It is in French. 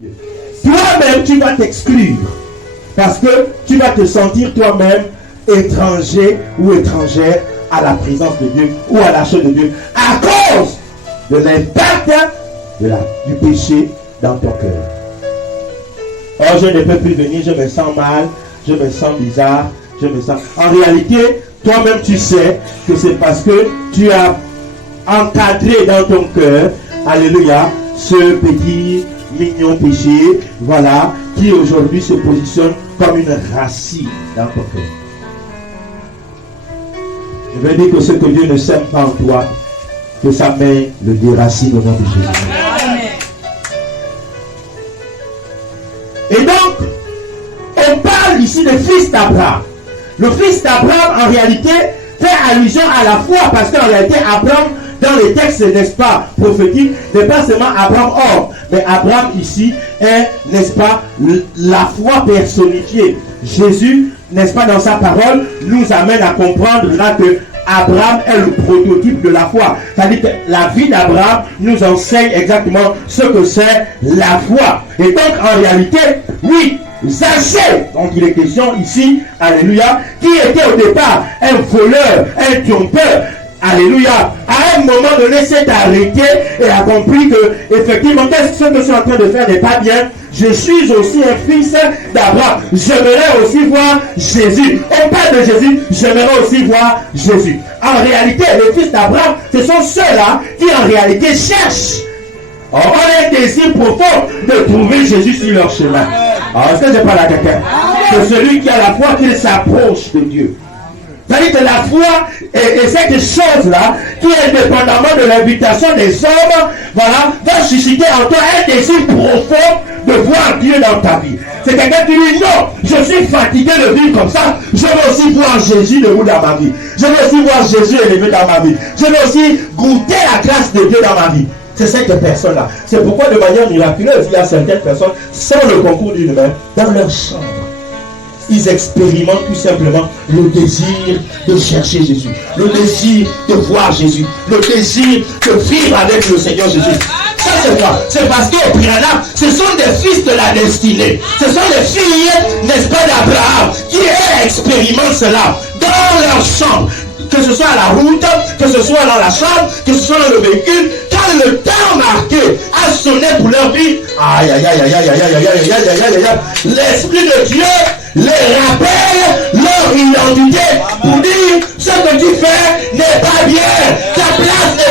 Toi-même, tu vas t'exclure. Parce que tu vas te sentir toi-même étranger ou étrangère à la présence de Dieu ou à la chose de Dieu à cause de l'impact du péché dans ton cœur. Oh, je ne peux plus venir, je me sens mal, je me sens bizarre, je me sens... En réalité, toi-même tu sais que c'est parce que tu as encadré dans ton cœur, alléluia, ce petit mignon péché, voilà, qui aujourd'hui se positionne comme une racine dans ton cœur. Je veux dire que ce que Dieu ne sème pas en toi, que sa main le déracine au nom de Jésus. Amen. Et donc, on parle ici de fils d'Abraham. Le fils d'Abraham, en réalité, fait allusion à la foi, parce qu'en réalité, Abraham, dans les textes, n'est-ce pas, prophétiques, n'est pas seulement Abraham homme, mais Abraham ici est, n'est-ce pas, la foi personnifiée. Jésus, n'est-ce pas, dans sa parole, nous amène à comprendre là que Abraham est le prototype de la foi. C'est-à-dire que la vie d'Abraham nous enseigne exactement ce que c'est la foi. Et donc, en réalité, oui, Zachée, donc il est question ici, alléluia, qui était au départ un voleur, un trompeur, alléluia, à un moment donné s'est arrêté et a compris que effectivement ce que je suis en train de faire n'est pas bien. Je suis aussi un fils d'Abraham. J'aimerais aussi voir Jésus. On parle de Jésus, j'aimerais aussi voir Jésus. En réalité, les fils d'Abraham, ce sont ceux-là qui en réalité cherchent. On a un désir profond de trouver Jésus sur leur chemin. Alors, est-ce que je parle à quelqu'un? C'est celui qui a la foi qu'il s'approche de Dieu. C'est-à-dire que la foi est cette chose-là qui, indépendamment de l'invitation des hommes, voilà, va susciter en toi un désir profond de voir Dieu dans ta vie. C'est quelqu'un qui dit non, je suis fatigué de vivre comme ça, je veux aussi voir Jésus debout dans ma vie. Je veux aussi voir Jésus élevé dans ma vie. Je veux aussi goûter la grâce de Dieu dans ma vie. C'est cette personne-là. C'est pourquoi de manière miraculeuse, il y a certaines personnes, sans le concours d'une main, dans leur chambre, ils expérimentent tout simplement le désir de chercher Jésus, le désir de voir Jésus, le désir de vivre avec le Seigneur Jésus. Ça c'est quoi? C'est parce qu'au préalable, ce sont des fils de la destinée. Ce sont des filles, n'est-ce pas, d'Abraham, qui expérimentent cela dans leur chambre. Que ce soit à la route, que ce soit dans la chambre, que ce soit dans le véhicule, quand le temps marqué a sonné pour leur vie, aïe aïe aïe aïe aïe aïe aïe aïe aïe aïe aïe aïe, l'Esprit de Dieu les rappelle leur identité pour dire ce que tu fais n'est pas bien, ta place